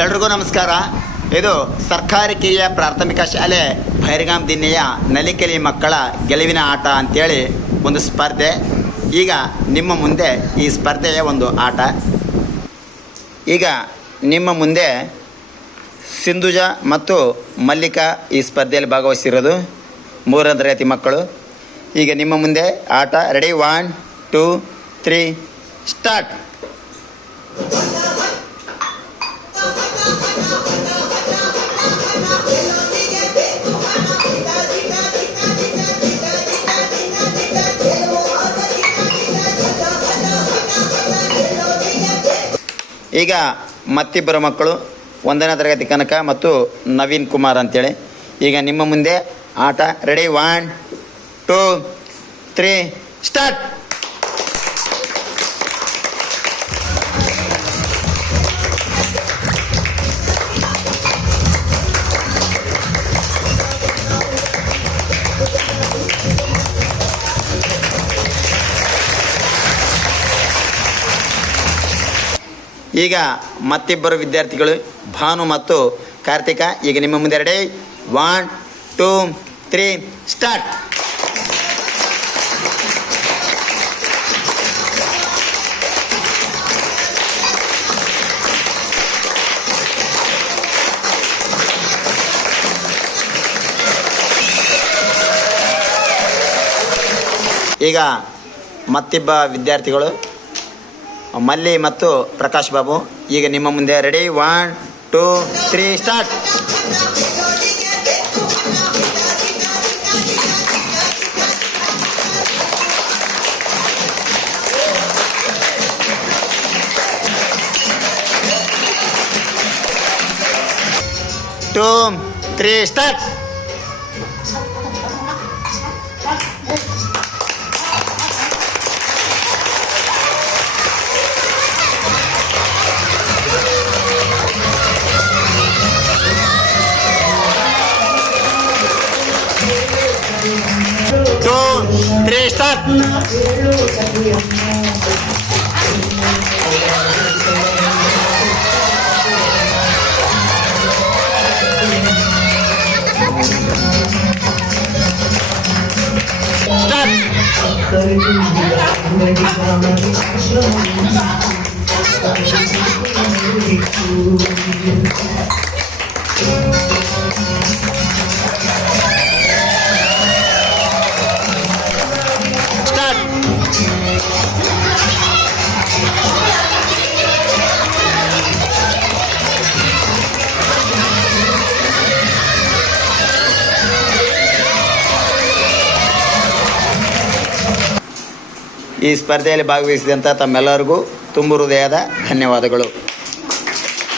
ಎಲ್ರಿಗೂ ನಮಸ್ಕಾರ. ಇದು ಸರ್ಕಾರಿ ಕಿರಿಯ ಪ್ರಾಥಮಿಕ ಶಾಲೆ ಭೈರಗಾಮ್ ದಿನ್ನೆಯ ನಲಿಕಲಿ ಮಕ್ಕಳ ಗೆಲುವಿನ ಆಟ ಅಂತೇಳಿ ಒಂದು ಸ್ಪರ್ಧೆ. ಈಗ ನಿಮ್ಮ ಮುಂದೆ ಈ ಸ್ಪರ್ಧೆಯ ಒಂದು ಆಟ. ಈಗ ನಿಮ್ಮ ಮುಂದೆ ಸಿಂಧುಜ ಮತ್ತು ಮಲ್ಲಿಕಾ ಈ ಸ್ಪರ್ಧೆಯಲ್ಲಿ ಭಾಗವಹಿಸಿರೋದು 3ನೇ ತರಗತಿ ಮಕ್ಕಳು. ಈಗ ನಿಮ್ಮ ಮುಂದೆ ಆಟ. Ready, 1 2 3 start. ಈಗ ಮತ್ತಿಬ್ಬರು ಮಕ್ಕಳು 1ನೇ ತರಗತಿ ಕನಕ ಮತ್ತು ನವೀನ್ ಕುಮಾರ್ ಅಂತೇಳಿ. ಈಗ ನಿಮ್ಮ ಮುಂದೆ ಆಟ. Ready, 1 2 3 start. ಈಗ ಮತ್ತಿಬ್ಬರು ವಿದ್ಯಾರ್ಥಿಗಳು ಭಾನು ಮತ್ತು ಕಾರ್ತಿಕ. ಈಗ ನಿಮ್ಮ ಮುಂದೆ ರೆಡಿ, 1 2 3 ಸ್ಟಾರ್ಟ್. ಈಗ ಮತ್ತಿಬ್ಬ ವಿದ್ಯಾರ್ಥಿಗಳು ಮಲ್ಲಿ ಮತ್ತು ಪ್ರಕಾಶ್ ಬಾಬು. ಈಗ ನಿಮ್ಮ ಮುಂದೆ ready, 1 2 3 start. Two 3 start. Two, three, start. ಈ ಸ್ಪರ್ಧೆಯಲ್ಲಿ ಭಾಗವಹಿಸಿದಂಥ ತಮ್ಮೆಲ್ಲರಿಗೂ ತುಂಬು ಹೃದಯದ ಧನ್ಯವಾದಗಳು.